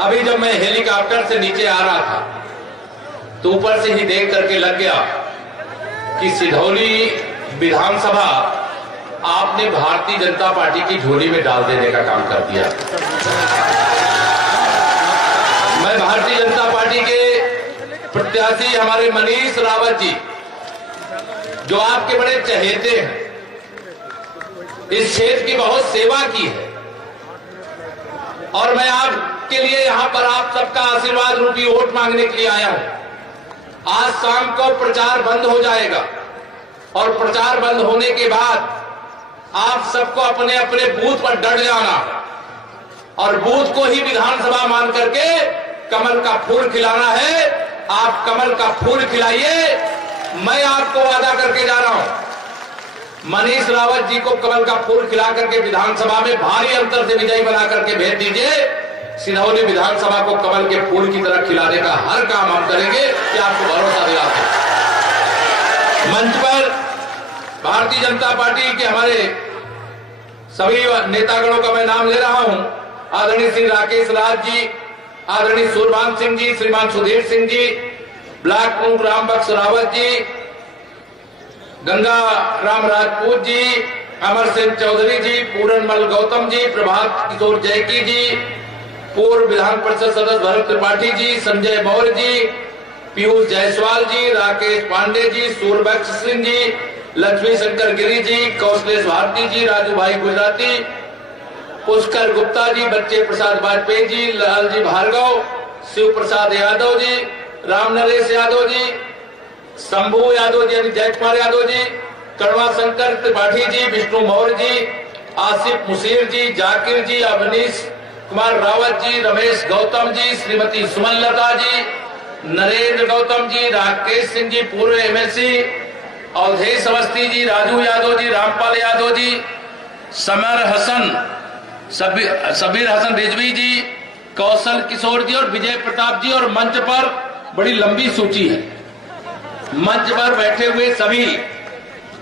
अभी जब मैं हेलीकॉप्टर से नीचे आ रहा था तो ऊपर से ही देख करके लग गया कि सिधौली विधानसभा आपने भारतीय जनता पार्टी की झोली में डाल देने का काम कर दिया। मैं भारतीय जनता पार्टी के प्रत्याशी हमारे मनीष रावत जी, जो आपके बड़े चहेते हैं, इस क्षेत्र की बहुत सेवा की है और मैं आपके लिए यहां पर आप सबका आशीर्वाद रूपी वोट मांगने के लिए आया हूं। आज शाम को प्रचार बंद हो जाएगा और प्रचार बंद होने के बाद आप सबको अपने अपने बूथ पर डट जाना और बूथ को ही विधानसभा मान करके कमल का फूल खिलाना है। आप कमल का फूल खिलाइए। मैं आपको वादा करके जा रहा हूं, मनीष रावत जी को कमल का फूल खिला करके विधानसभा में भारी अंतर से विजयी बना करके भेज दीजिए। सिधौली विधानसभा को कमल के फूल की तरह खिलाने का हर काम हम करेंगे, कि आपको भरोसा दिलाते हैं। मंच पर भारतीय जनता पार्टी के हमारे सभी नेतागणों का मैं नाम ले रहा हूं। आदरणीय श्री राकेश राज जी, आदरणीय सूरभान सिंह जी, श्रीमान सुधीर सिंह जी, ब्लॉक प्रमुख राम बख्श रावत जी, गंगा राम राजपूत जी, अमर सिंह चौधरी जी, पूरनमल गौतम जी, प्रभात किशोर जैकी जी, पूर्व विधान परिषद सदस्य भरत त्रिपाठी जी, संजय मौर्य जी, पीयूष जायसवाल जी, राकेश पांडे जी, सूरबख्श सिंह जी, लक्ष्मी शंकर गिरी जी, कौशलेश भारती जी, राजू भाई गुजराती, पुष्कर गुप्ता जी, बच्चे प्रसाद वाजपेयी जी, लाल जी भार्गव, शिव प्रसाद यादव जी, राम नरेश यादव जी, शंभू यादव जी, जय कुमार यादव जी, कड़वा शंकर त्रिपाठी जी, विष्णु मौर्य जी, आसिफ मुशीर जी, जाकिर जी, अवनीश कुमार रावत जी, रमेश गौतम जी, श्रीमती सुमन लता जी, नरेंद्र गौतम जी, राकेश सिंह जी, पूर्व एमएलसी, अवधेश अवस्थी जी, राजू यादव जी, रामपाल यादव जी, समर हसन, सबीर हसन रिजवी जी, कौशल किशोर जी और विजय प्रताप जी। और मंच पर बड़ी लंबी सूची है। मंच पर बैठे हुए सभी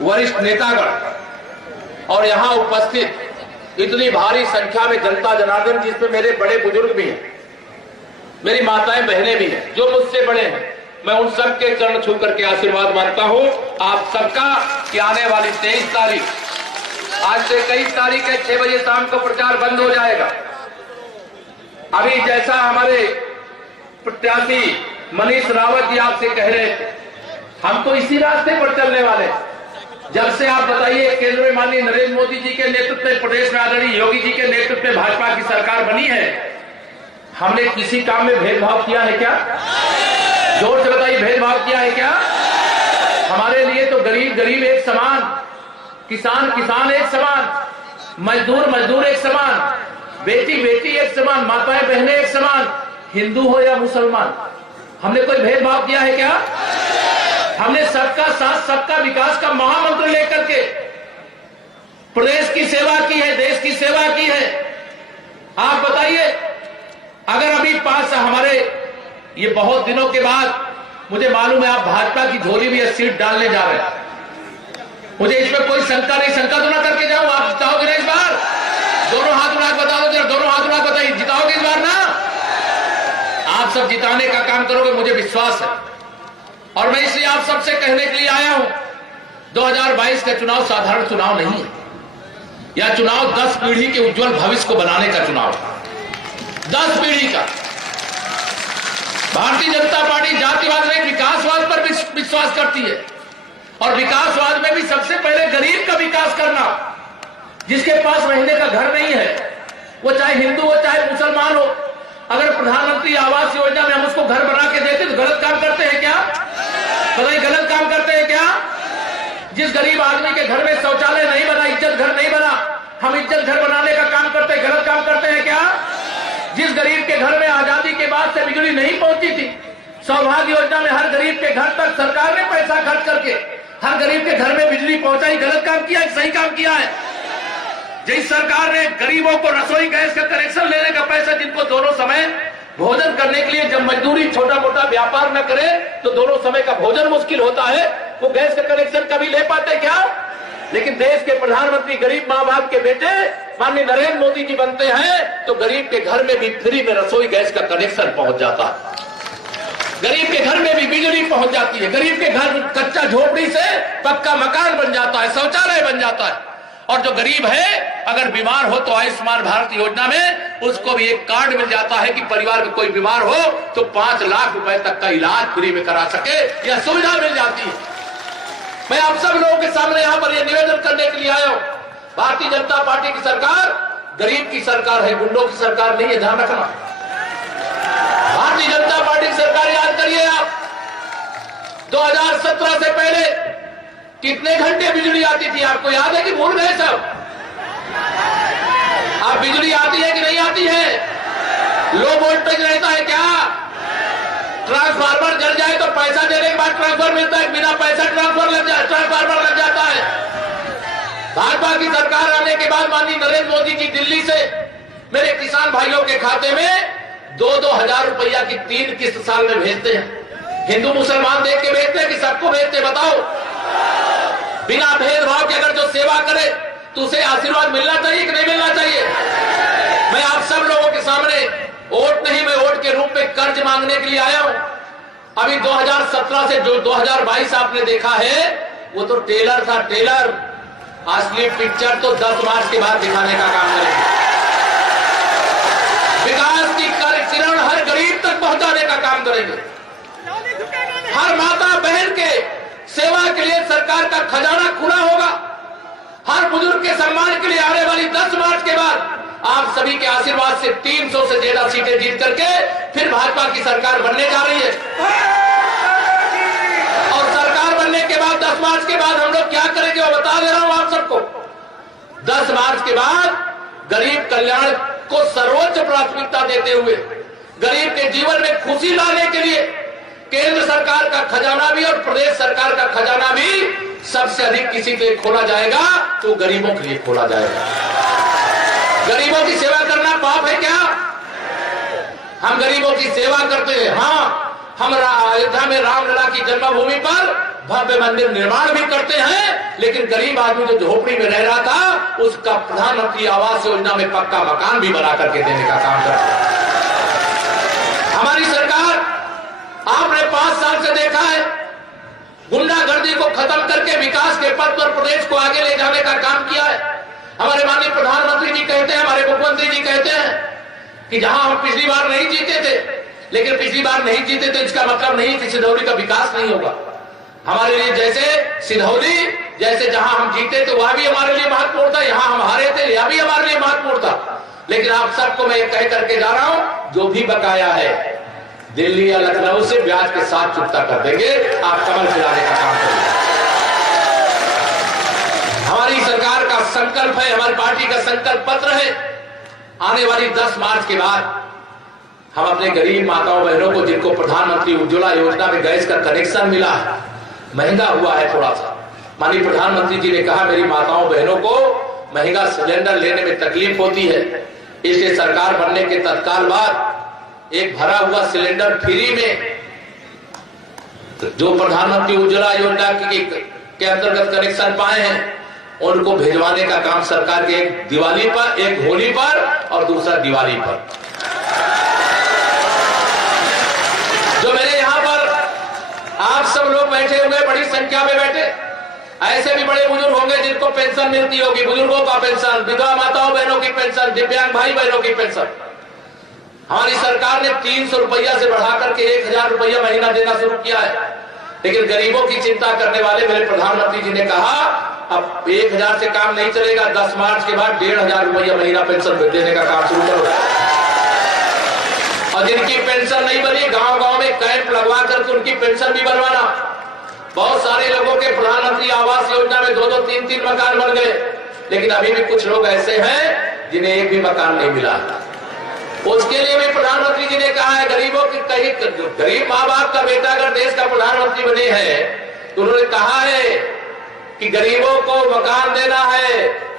वरिष्ठ नेतागण और यहां उपस्थित इतनी भारी संख्या में जनता जनार्दन, जिसमें मेरे बड़े बुजुर्ग भी हैं, मेरी माताएं बहनें भी हैं, जो मुझसे बड़े हैं, मैं उन सबके चरण छू करके आशीर्वाद मांगता हूं आप सबका कि आने वाली 23 तारीख, आज से 23 तारीख है, 6 बजे शाम को प्रचार बंद हो जाएगा। अभी जैसा हमारे प्रत्याशी मनीष रावत जी आपसे कह रहे थे, हम तो इसी रास्ते पर चलने वाले। जब से आप बताइए केंद्र में माननीय नरेंद्र मोदी जी के नेतृत्व में, प्रदेश में आदरणीय योगी जी के नेतृत्व में भाजपा की सरकार बनी है, हमने किसी काम में भेदभाव किया है क्या? जोर से बताइए, भेदभाव किया है क्या? हमारे लिए तो गरीब गरीब एक समान, किसान किसान एक समान, मजदूर मजदूर एक समान, बेटी बेटी एक समान, माताएं बहनें एक समान, हिंदू हो या मुसलमान। हमने कोई भेदभाव किया है क्या? हमने सबका साथ सबका विकास का महामंत्र लेकर के प्रदेश की सेवा की है, देश की सेवा की है। आप बताइए, अगर अभी पास हमारे ये बहुत दिनों के बाद मुझे मालूम है आप भाजपा की झोली में सीट डालने जा रहे हैं, मुझे इसमें कोई शंका नहीं, शंका तो ना करके जाओ। आप जिताओगे ना इस बार? दोनों हाथ उड़ा बता दो, दोनों हाथ उड़ा बताइए, जिताओगे इस बार ना? आप सब जिताने का काम करोगे, मुझे विश्वास है। और मैं इसलिए आप सबसे कहने के लिए आया हूं, 2022 का चुनाव साधारण चुनाव नहीं है। यह चुनाव 10 पीढ़ी के उज्जवल भविष्य को बनाने का चुनाव है। 10 पीढ़ी का। भारतीय जनता पार्टी जातिवाद नहीं, विकासवाद पर विश्वास करती है और विकासवाद में भी सबसे पहले गरीब का विकास करना। जिसके पास रहने का घर नहीं है, वो चाहे हिंदू हो चाहे मुसलमान हो, अगर प्रधानमंत्री आवास योजना में हम उसको घर बना के देते तो गलत काम करते हैं क्या? बताइए, गलत काम करते हैं क्या? जिस गरीब आदमी के घर में शौचालय नहीं बना, इज्जत घर नहीं बना, हम इज्जत घर बनाने का काम करते हैं, गलत काम करते हैं क्या? जिस गरीब के घर में आजादी के बाद से बिजली नहीं पहुंची थी, सौभाग्य योजना में हर गरीब के घर तक सरकार ने पैसा खर्च करके हर गरीब के घर में बिजली पहुंचाई, गलत काम किया है, सही काम किया है? जिस सरकार ने गरीबों को रसोई गैस का कनेक्शन लेने का पैसा, जिनको दोनों समय भोजन करने के लिए जब मजदूरी छोटा मोटा व्यापार न करे तो दोनों समय का भोजन मुश्किल होता है, वो गैस का कनेक्शन कभी ले पाते क्या? लेकिन देश के प्रधानमंत्री गरीब माँ बाप के बेटे माननीय नरेंद्र मोदी जी बनते हैं तो गरीब के घर में भी फ्री में रसोई गैस का कनेक्शन पहुंच जाता है, गरीब के घर में भी बिजली पहुंच जाती है, गरीब के घर कच्चा झोपड़ी से पक्का मकान बन जाता है, शौचालय बन जाता है। और जो गरीब है अगर बीमार हो तो आयुष्मान भारत योजना में उसको भी एक कार्ड मिल जाता है कि परिवार में कोई बीमार हो तो 5 लाख रुपए तक का इलाज फ्री में करा सके, यह सुविधा मिल जाती है। मैं आप सब लोगों के सामने यहां पर यह निवेदन करने के लिए आया हूं, भारतीय जनता पार्टी की सरकार गरीब की सरकार है, गुंडों की सरकार नहीं है, ध्यान रखना। भारतीय जनता पार्टी की सरकार, याद करिए आप 2017 से पहले कितने घंटे बिजली आती थी, आपको याद है कि भूल गए सब? आप बिजली आती है कि नहीं आती है? लो वोल्टेज रहता है क्या? ट्रांसफार्मर जल जाए तो पैसा देने के बाद ट्रांसफर मिलता है, बिना पैसा ट्रांसफार्मर लग जाता है। भाजपा की सरकार आने के बाद माननीय नरेंद्र मोदी जी दिल्ली से मेरे किसान भाइयों के खाते में 2-2 हजार रुपया की 3 किस्त साल में भेजते हैं। हिंदू मुसलमान देख के भेजते हैं कि सबको भेजते? बताओ। बिना भेदभाव के अगर जो सेवा करे तो उसे आशीर्वाद मिलना चाहिए कि नहीं मिलना चाहिए? मैं आप सब लोगों के सामने वोट नहीं, मैं वोट के रूप में कर्ज मांगने के लिए आया हूं। अभी 2017 से जो 2022 आपने देखा है वो तो टेलर था, टेलर। असली पिक्चर तो 10 मार्च के बाद दिखाने का काम करेंगे। विकास की किरण हर गरीब तक पहुंचाने का काम करेंगे। हर माता बहन के सेवा के लिए सरकार का खजाना खुला होगा। हर बुजुर्ग के सम्मान के लिए आने वाली 10 मार्च के बाद आप सभी के आशीर्वाद से 300 से ज्यादा सीटें जीत करके फिर भाजपा की सरकार बनने जा रही है। और सरकार बनने के बाद 10 मार्च के बाद हम लोग क्या करेंगे वो बता दे रहा हूं आप सबको। 10 मार्च के बाद गरीब कल्याण को सर्वोच्च प्राथमिकता देते हुए गरीब के जीवन में खुशी लाने के लिए केंद्र सरकार का खजाना भी और प्रदेश सरकार का खजाना भी सबसे अधिक किसी के खोला जाएगा तो गरीबों के लिए खोला जाएगा। गरीबों की सेवा करना पाप है क्या? हम गरीबों की सेवा करते हैं। हाँ, हम अयोध्या में रामलला की जन्मभूमि पर भव्य मंदिर निर्माण भी करते हैं, लेकिन गरीब आदमी जो झोपड़ी में रह रहा था उसका प्रधानमंत्री आवास योजना में पक्का मकान भी बना करके देने का काम करते हैं। हमारी सरकार, आपने 5 साल से देखा है, गुंडागर्दी को खत्म करके विकास के पथ पर प्रदेश को आगे ले जाने का काम किया है। हमारे माननीय प्रधानमंत्री जी कहते हैं, हमारे मुख्यमंत्री जी कहते हैं कि जहां हम पिछली बार नहीं जीते थे, लेकिन पिछली बार नहीं जीते तो इसका मतलब नहीं कि सिधौली का विकास नहीं होगा। हमारे लिए जैसे सिधौली, जैसे जहां हम जीते थे वहां भी हमारे लिए महत्वपूर्ण था, यहां हम हारे थे यहां भी हमारे लिए महत्वपूर्ण था। लेकिन आप सबको मैं कह करके जा रहा हूं, जो भी बकाया है दिल्ली या लखनऊ से ब्याज के साथ चुकता कर देंगे। आप कमल खिलाने का काम करेंगे। हमारी सरकार का संकल्प है, हमारी पार्टी का संकल्प पत्र है, आने वाली 10 मार्च के बाद हम अपने गरीब माताओं बहनों को, जिनको प्रधानमंत्री उज्ज्वला योजना में गैस का कनेक्शन मिला है, महंगा हुआ है थोड़ा सा, माननीय प्रधानमंत्री जी ने कहा मेरी माताओं बहनों को महंगा सिलेंडर लेने में तकलीफ होती है, इसलिए सरकार बनने के तत्काल बाद एक भरा हुआ सिलेंडर फ्री में जो प्रधानमंत्री उज्ज्वला योजना के अंतर्गत कनेक्शन पाए हैं उनको भेजवाने का काम सरकार के एक दिवाली पर, एक होली पर और दूसरा दिवाली पर। जो मेरे यहां पर आप सब लोग बैठे हुए, बड़ी संख्या में बैठे, ऐसे भी बड़े बुजुर्ग होंगे जिनको पेंशन मिलती होगी, बुजुर्गों का पेंशन, विधवा माताओं बहनों की पेंशन, दिव्यांग भाई बहनों की पेंशन। हमारी सरकार ने 300 रुपया से बढ़ाकर के 1000 रुपया महीना देना शुरू किया है, लेकिन गरीबों की चिंता करने वाले मेरे प्रधानमंत्री जी ने कहा अब 1000 से काम नहीं चलेगा, 10 मार्च के बाद 1500 रुपया महीना पेंशन देने का काम शुरू करो। और जिनकी पेंशन नहीं बनी, गांव-गांव में कैंप लगवा करके उनकी पेंशन भी बनवाना। बहुत सारे लोगों के प्रधानमंत्री आवास योजना में 2-2, 3-3 मकान बन गए, लेकिन अभी भी कुछ लोग ऐसे हैं जिन्हें एक भी मकान नहीं मिला। उसके लिए भी प्रधानमंत्री जी ने कहा है गरीबों की, कहीं गरीब माँ बाप का बेटा अगर देश का प्रधानमंत्री बने हैं तो उन्होंने कहा है कि गरीबों को मकान देना है,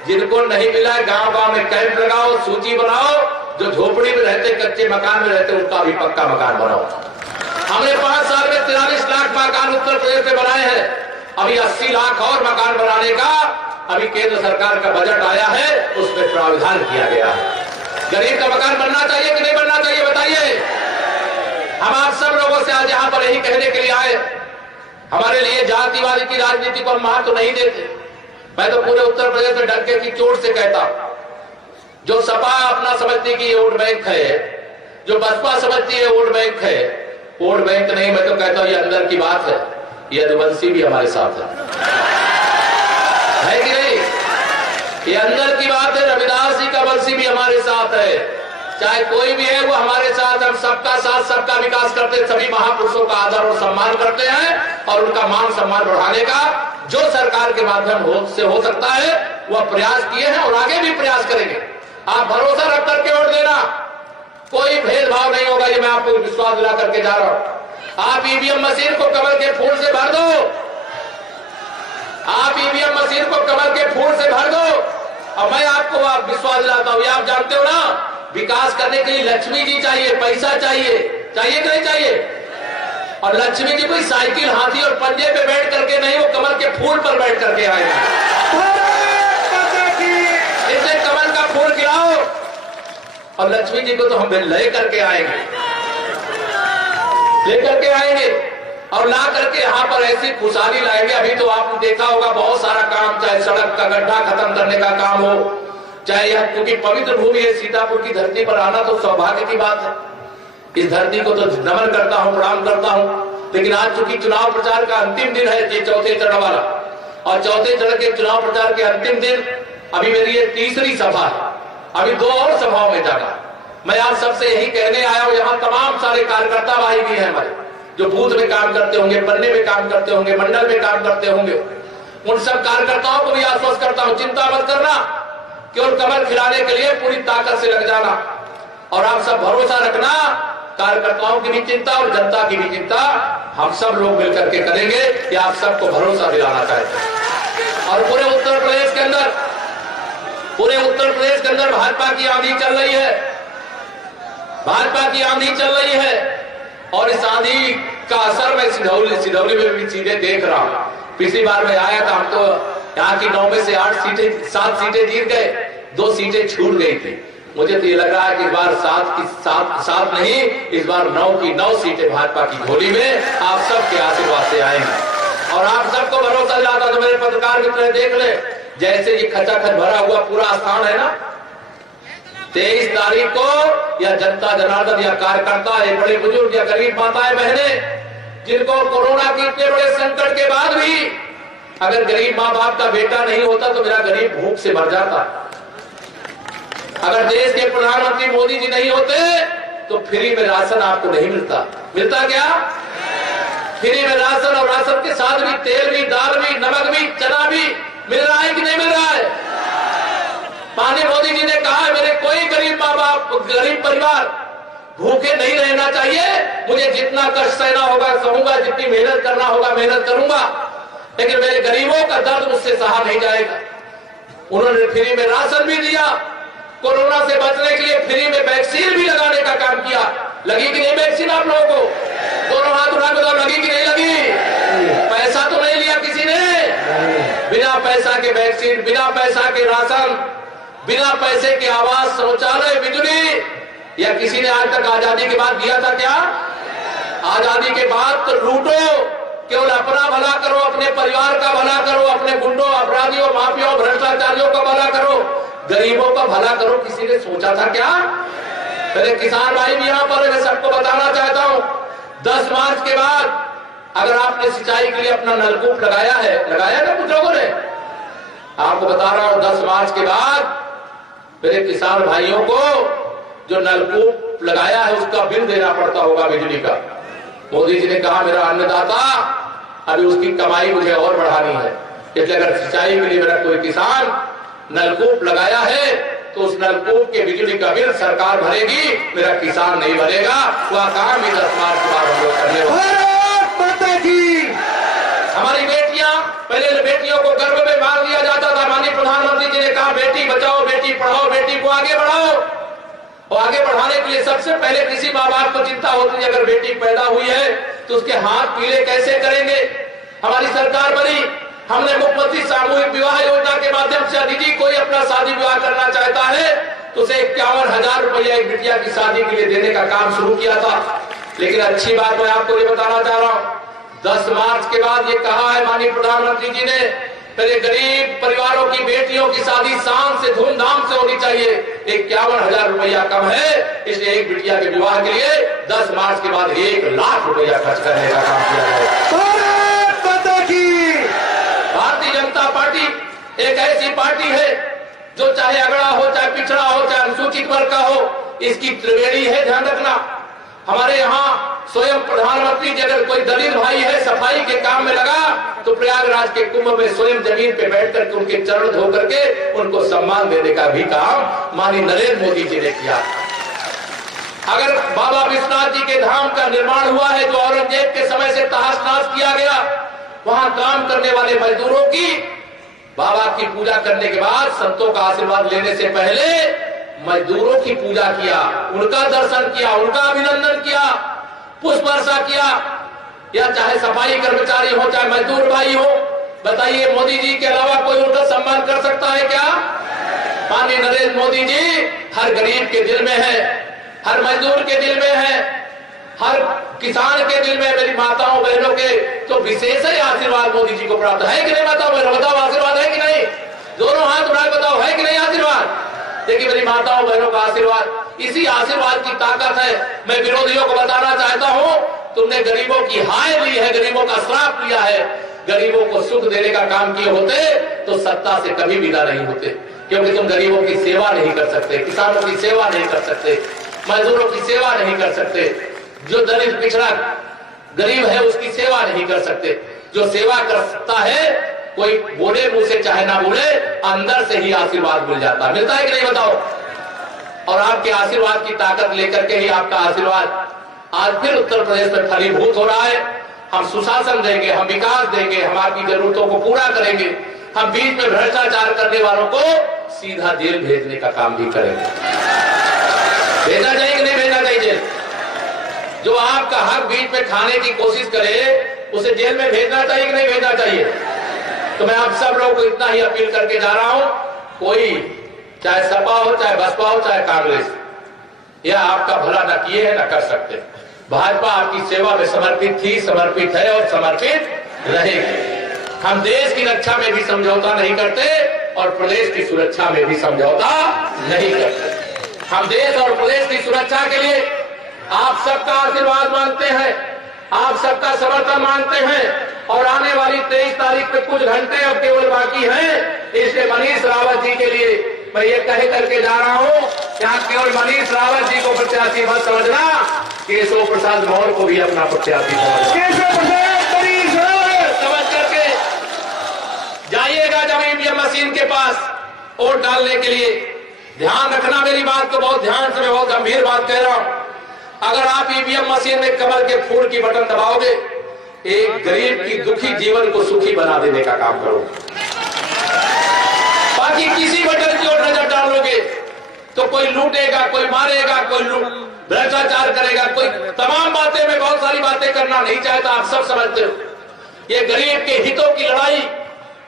जिनको नहीं मिला है गांव-गांव में कैंप लगाओ, सूची बनाओ, जो झोपड़ी में रहते, कच्चे मकान में रहते, उनका भी पक्का मकान बनाओ। हमने 5 साल में 43 लाख मकान उत्तर प्रदेश में बनाए हैं, अभी 80 लाख और मकान बनाने का अभी केंद्र सरकार का बजट आया है, उसमें प्रावधान किया गया है। गरीब का मकान बनना चाहिए कि नहीं बनना चाहिए, बताइए। हम आप सब लोगों से आज यहाँ पर यही कहने के लिए आए, हमारे लिए जातिवाद की राजनीति को हम महत्व नहीं देते। मैं तो पूरे उत्तर प्रदेश में डंके की चोट से कहता हूं, जो सपा अपना समझती कि ये वोट बैंक है, जो बसपा समझती है वोट बैंक है, वोट बैंक नहीं, मैं तो कहता हूं ये अंदर की बात है। ये यदुवंशी भी हमारे साथ है कि नहीं? ये अंदर की बात है। रविदास जी का वंशी भी हमारे साथ है। चाहे कोई भी है वो हमारे साथ, हम सबका साथ सबका विकास करते हैं, सभी महापुरुषों का आदर और सम्मान करते हैं और उनका मान सम्मान बढ़ाने का जो सरकार के माध्यम से हो सकता है वह प्रयास किए हैं और आगे भी प्रयास करेंगे। आप भरोसा रख करके वोट देना, कोई भेदभाव नहीं होगा, ये मैं आपको विश्वास दिला करके जा रहा हूं। आप ईवीएम मशीन को कमल के फूल से भर दो, आप ईवीएम मशीन को कमल के फूल से भर दो और मैं आपको विश्वास दिलाता हूं, ये आप जानते हो ना, विकास करने के लिए लक्ष्मी जी चाहिए, पैसा चाहिए, चाहिए कि नहीं चाहिए? और लक्ष्मी जी कोई साइकिल, हाथी और पंजे पे बैठ करके नहीं, वो कमल के फूल पर बैठ करके आएगा। इसे कमल का फूल खिलाओ और लक्ष्मी जी को तो हम ले करके आएंगे, लेकर के आएंगे और ला करके यहाँ पर ऐसी खुशहाली लाएंगे। अभी तो आपने देखा होगा बहुत सारा काम, चाहे सड़क का गड्ढा खत्म करने का काम हो, चाहे यह, क्योंकि पवित्र भूमि है सीतापुर की धरती पर आना तो सौभाग्य की बात है। इस धरती को तो नमन करता हूँ, प्रणाम करता हूँ। लेकिन आज चूंकि चुनाव प्रचार का अंतिम दिन है, ये चौथे चरण वाला, और चौथे चरण के चुनाव प्रचार के अंतिम दिन अभी मेरी ये तीसरी सभा है, अभी 2 और सभाओं में जाना। मैं आज सबसे यही कहने आया हूं, यहाँ तमाम सारे कार्यकर्ता भाई भी हैं हमारे, जो बूथ में काम करते होंगे, पन्ने में काम करते होंगे, मंडल में काम करते होंगे, उन सब कार्यकर्ताओं को भी आश्वस्त करता हूं, चिंता मत करना, केवल कमल खिलाने के लिए पूरी ताकत से लग जाना और आप सब भरोसा रखना। कार्यकर्ताओं की भी चिंता और जनता की भी चिंता हम सब लोग मिलकर के करेंगे, कि आप सबको भरोसा दिलाना चाहते हैं। और पूरे उत्तर प्रदेश के अंदर भाजपा की आंधी चल रही है, भाजपा की आंधी चल रही है और इस आंधी का असर मैं सिधौली में भी सीधे देख रहा हूं। पिछली बार मैं आया था, हम तो यहाँ की 9 में से 7 सीटें जीत गए, 2 सीटें छूट गई थी। मुझे तो ये लग रहा है कि इस बार 7 नहीं, इस बार 9 की 9 सीटें भाजपा की झोली में आप सबके आशीर्वाद से आएंगे। और आप सबको भरोसा दिलाता, तो मेरे पत्रकार मित्र देख ले, जैसे ये खचाखच भरा हुआ पूरा स्थान है ना, 23 तारीख को या जनता जनार्दन या कार्यकर्ता, ये बड़े बुजुर्ग या गरीब माताएं बहनें, जिनको कोरोना के इतने बड़े संकट के बाद भी अगर गरीब माँ बाप का बेटा नहीं होता तो मेरा गरीब भूख से मर जाता। अगर देश के प्रधानमंत्री मोदी जी नहीं होते तो फ्री में राशन आपको नहीं मिलता। मिलता क्या? फ्री में राशन, और राशन के साथ भी तेल भी, दाल भी, नमक भी, चना भी मिल रहा है कि नहीं मिल रहा है? माननीय मोदी जी ने कहा है, मेरे कोई गरीब माँ बाप, गरीब परिवार भूखे नहीं रहना चाहिए, मुझे जितना कष्ट सहना होगा सहूंगा, जितनी मेहनत करना होगा मेहनत करूंगा, लेकिन मेरे गरीबों का दर्द मुझसे सहा नहीं जाएगा। उन्होंने फ्री में राशन भी दिया, कोरोना से बचने के लिए फ्री में वैक्सीन भी लगाने का काम किया। लगी कि नहीं वैक्सीन आप लोगों को? दोनों हाथ उठा के लगी कि नहीं लगी? पैसा तो नहीं लिया किसी ने? बिना पैसा के वैक्सीन, बिना पैसा के राशन, बिना पैसे के आवास, शौचालय, बिजली, या किसी ने आज तक आजादी के बाद दिया था क्या? आजादी के बाद तो लूटो, केवल अपना भला करो, अपने परिवार का भला करो, अपने गुंडों, अपराधियों, माफियाओं, भ्रष्टाचारियों का भला करो, गरीबों का भला करो, किसी ने सोचा था क्या? मेरे किसान भाई भी यहाँ पर, मैं सबको बताना चाहता हूँ, 10 मार्च के बाद अगर आपने सिंचाई के लिए अपना नलकूप लगाया है, लगाया ना कुछ लोगों ने, आपको बता रहा हूँ 10 मार्च के बाद मेरे किसान भाइयों को जो नलकूप लगाया है उसका बिल देना पड़ता होगा बिजली का। मोदी जी ने कहा मेरा अन्नदाता, अभी उसकी कमाई मुझे और बढ़ानी है, इसलिए अगर सिंचाई के लिए मेरा कोई किसान नलकूप लगाया है तो उस नलकूप के बिजली का बिल सरकार भरेगी, मेरा किसान नहीं भरेगा। वह काम भी 10 मार्च के बाद हम लोग करने वाले। हमारी बेटियां, पहले बेटियों को गर्भ में मार दिया जाता था, माननीय प्रधानमंत्री जी ने कहा बेटी बचाओ, बेटी पढ़ाओ, बेटी को आगे बढ़ाओ, और आगे बढ़ाने के लिए सबसे पहले किसी माँ बाप को चिंता होती है अगर बेटी पैदा हुई है तो उसके हाथ पीले कैसे करेंगे। हमारी सरकार बनी, हमने मुख्यमंत्री सामूहिक विवाह योजना के माध्यम से यदि कोई अपना शादी विवाह करना चाहता है तो उसे 51,000 रुपया एक बिटिया की शादी के लिए देने का काम शुरू किया था। लेकिन अच्छी बात मैं आपको ये बताना चाह रहा हूं, 10 मार्च के बाद ये कहा है माननीय प्रधानमंत्री जी ने, पहले गरीब परिवारों की बेटियों की शादी शान से धूमधाम से होनी चाहिए। 51,000 रुपया कम है, इसलिए एक बिटिया के विवाह के लिए 10 मार्च के बाद 1 लाख रुपया खर्च करने का काम किया जाए। भारतीय जनता पार्टी एक ऐसी पार्टी है जो चाहे अगड़ा हो, चाहे पिछड़ा हो, चाहे अनुसूचित वर्ग का हो, इसकी त्रिवेणी है, ध्यान रखना। हमारे यहाँ स्वयं प्रधानमंत्री जी अगर कोई दलित भाई है सफाई के काम में लगा तो प्रयागराज के कुंभ में स्वयं जमीन पे बैठ करके उनके चरण धो करके उनको सम्मान देने का भी काम माननीय नरेंद्र मोदी जी ने किया। अगर बाबा विश्वनाथ जी के धाम का निर्माण हुआ है जो औरंगजेब के समय से तहस नहस किया गया, वहां काम करने वाले मजदूरों की बाबा की पूजा करने के बाद संतों का आशीर्वाद लेने से पहले मजदूरों की पूजा किया, उनका दर्शन किया, उनका अभिनंदन किया, पुष्प वर्षा किया। या चाहे सफाई कर्मचारी हो, चाहे मजदूर भाई हो, बताइए मोदी जी के अलावा कोई उनका सम्मान कर सकता है क्या? माननीय नरेंद्र मोदी जी हर गरीब के दिल में है, हर मजदूर के दिल में है, हर किसान के दिल में, मेरी माताओं बहनों के तो विशेष ही आशीर्वाद मोदी जी को प्राप्त है कि नहीं? माताओं बहनों बताओ, आशीर्वाद है कि नहीं? दोनों हाथ उठा बताओ, है कि नहीं आशीर्वाद? देखिए मेरी माताओं बहनों का आशीर्वाद, इसी आशीर्वाद की ताकत है। मैं विरोधियों को बताना चाहता हूं, तुमने गरीबों की हाय ली है, गरीबों का श्राप लिया है। गरीबों को सुख देने का काम किए होते तो सत्ता से कभी विदा नहीं होते, क्योंकि तुम गरीबों की सेवा नहीं कर सकते, किसानों की सेवा नहीं कर सकते, मजदूरों की सेवा नहीं कर सकते, जो दलित पिछड़ा गरीब है उसकी सेवा नहीं कर सकते। जो सेवा कर सकता है, कोई बोले मुंह से चाहे ना बोले, अंदर से ही आशीर्वाद मिल जाता है। मिलता है कि नहीं बताओ? और आपके आशीर्वाद की ताकत लेकर के ही आपका आशीर्वाद आज फिर उत्तर प्रदेश में फलीभूत हो रहा है। हम सुशासन देंगे, हम विकास देंगे, हम आपकी जरूरतों को पूरा करेंगे, हम बीच में भ्रष्टाचार करने वालों को सीधा जेल भेजने का काम भी करेंगे। भेजना चाहिए कि नहीं भेजना चाहिए जेल? जो आपका हक बीच में खाने की कोशिश करे उसे जेल में भेजना चाहिए कि नहीं भेजना चाहिए? तो मैं आप सब लोगों को इतना ही अपील करके जा रहा हूं, कोई चाहे सपा हो, चाहे बसपा हो, चाहे कांग्रेस, यह आपका भला न किए है न कर सकते। भाजपा आपकी सेवा में समर्पित थी, समर्पित है और समर्पित रहेगी। हम देश की रक्षा में भी समझौता नहीं करते और प्रदेश की सुरक्षा में भी समझौता नहीं करते। हम देश और प्रदेश की सुरक्षा के लिए आप सबका आशीर्वाद मांगते हैं, आप सबका समर्थन मांगते हैं। और आने वाली 23 तारीख में कुछ घंटे अब केवल बाकी हैं, इसलिए मनीष रावत जी के लिए मैं ये कह करके जा रहा हूं कि आप केवल मनीष रावत जी को प्रत्याशी मत समझना, केशव प्रसाद मौर्य को भी अपना प्रत्याशी समझ करके जाइएगा जब ईवीएम मशीन के पास वोट डालने के लिए। ध्यान रखना मेरी बात को बहुत ध्यान से, मैं बहुत गंभीर बात कह रहा हूं। अगर आप ईवीएम मशीन में कमल के फूल की बटन दबाओगे, एक गरीब की दुखी जीवन को सुखी बना देने का काम करो। बाकी किसी बटन की ओर नजर डालोगे तो कोई लूटेगा, कोई मारेगा, कोई भ्रष्टाचार करेगा, कोई तमाम बातें, मैं बहुत सारी बातें करना नहीं चाहता, आप सब समझते हो। ये गरीब के हितों की लड़ाई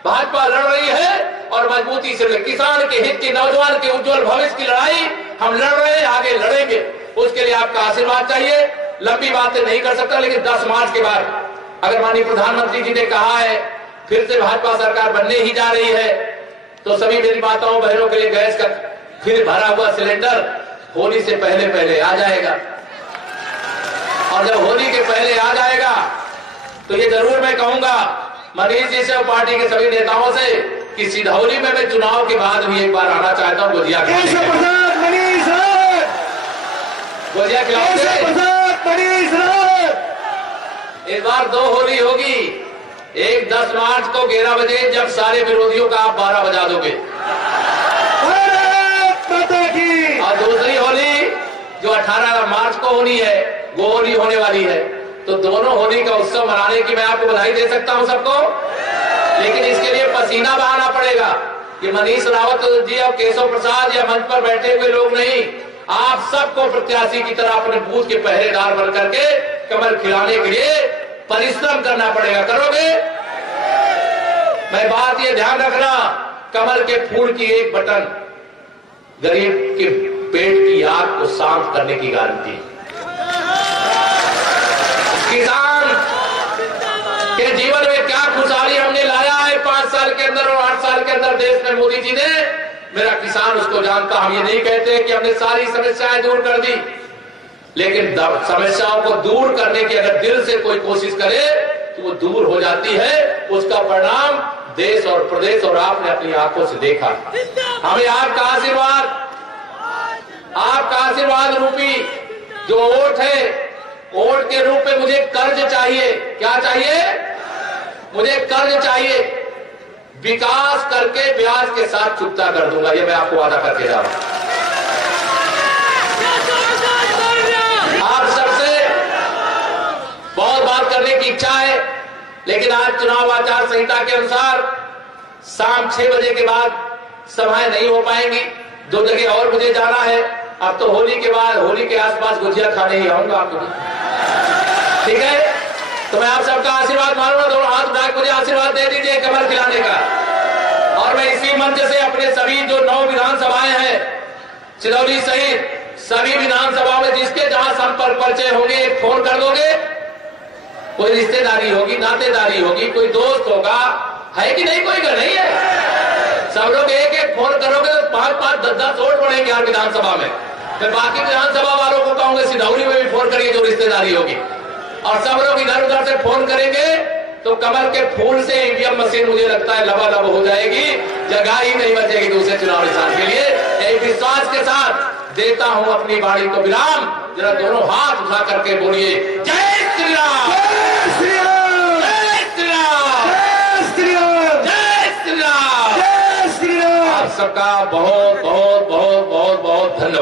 भाजपा लड़ रही है और मजबूती से किसान के हित की, नौजवान के उज्जवल भविष्य की लड़ाई हम लड़ रहे हैं, आगे लड़ेंगे। उसके लिए आपका आशीर्वाद चाहिए। लंबी बातें नहीं कर सकता, लेकिन 10 मार्च के बाद अगर माननीय प्रधानमंत्री जी ने कहा है फिर से भाजपा सरकार बनने ही जा रही है, तो सभी मेरी माताओं बहनों के लिए गैस का फिर भरा हुआ सिलेंडर होली से पहले पहले आ जाएगा। और जब होली के पहले आ जाएगा तो ये जरूर मैं कहूंगा मनीष जी से और पार्टी के सभी नेताओं से कि सिधौली में मैं चुनाव के बाद भी एक बार आना चाहता हूं गुजिया इस बार 2 होली होगी। एक 10 मार्च को 11 बजे, जब सारे विरोधियों का आप 12 बजा दोगे, और दूसरी होली जो 18 मार्च को होनी है, वो होली होने वाली है। तो दोनों होली का उत्सव मनाने की मैं आपको बधाई दे सकता हूं सबको, लेकिन इसके लिए पसीना बहाना पड़ेगा। कि मनीष रावत जी और केशव प्रसाद या मंच पर बैठे हुए लोग नहीं, आप सबको प्रत्याशी की तरह अपने बूथ के पहरेदार बन करके कमल खिलाने के लिए परिश्रम करना पड़ेगा। करोगे? मैं बात ये ध्यान रखना, कमल के फूल की एक बटन गरीब के पेट की आग को शांत करने की गारंटी। किसान के जीवन में क्या खुशहाली हमने लाया है 5 साल के अंदर और 8 साल के अंदर देश में मोदी जी ने, मेरा किसान उसको जानता। हम ये नहीं कहते कि हमने सारी समस्याएं दूर कर दी, लेकिन समस्याओं को दूर करने की अगर दिल से कोई कोशिश करे तो वो दूर हो जाती है। उसका परिणाम देश और प्रदेश और आपने अपनी आंखों से देखा। हमें आपका आशीर्वाद रूपी जो वोट है, वोट के रूप में मुझे कर्ज चाहिए। क्या चाहिए? मुझे कर्ज चाहिए, विकास करके ब्याज के साथ चुकता कर दूंगा। ये मैं आपको वादा करके जा रहा हूं। आप सबसे बहुत बात करने की इच्छा है, लेकिन आज चुनाव आचार संहिता के अनुसार शाम 6 बजे के बाद सभाएं नहीं हो पाएंगी। 2 जगह और मुझे जाना है। अब तो होली के बाद, होली के आसपास गुजिया खाने ही आऊंगा आपको, ठीक है? तो मैं आप सबका आशीर्वाद मांगूंगा, दोनों हाथ उठाकर मुझे आशीर्वाद दे दीजिए कमल खिलाने का। और मैं इसी मंच से अपने सभी जो 9 विधानसभाएं हैं, सिरौली सहित सभी विधानसभा में जिसके जहां संपर्क परिचय होंगे, एक फोन कर दोगे। कोई रिश्तेदारी होगी, नातेदारी होगी, कोई दोस्त होगा, है कि नहीं? कोई घर नहीं है। सब लोग एक एक फोन करोगे तो 5-5, 10-10 वोट पड़ेंगे हर विधानसभा में। मैं बाकी विधानसभा वालों को कहूंगा सिधौली में भी फोन करिए जो रिश्तेदारी होगी, और सब लोग इधर उधर से फोन करेंगे तो कमल के फूल से ईवीएम मशीन मुझे लगता है लबालब हो जाएगी, जगह ही नहीं बचेगी दूसरे चुनाव निशान के लिए। यही विश्वास के साथ देता हूं अपनी बाणी को विराम। जरा दोनों हाथ उठा करके बोलिए, जय श्री राम, जय श्री राम, जय श्री राम, जय श्री राम, जय श्री राम, जय श्री राम। आप सबका बहुत बहुत बहुत बहुत बहुत धन्यवाद।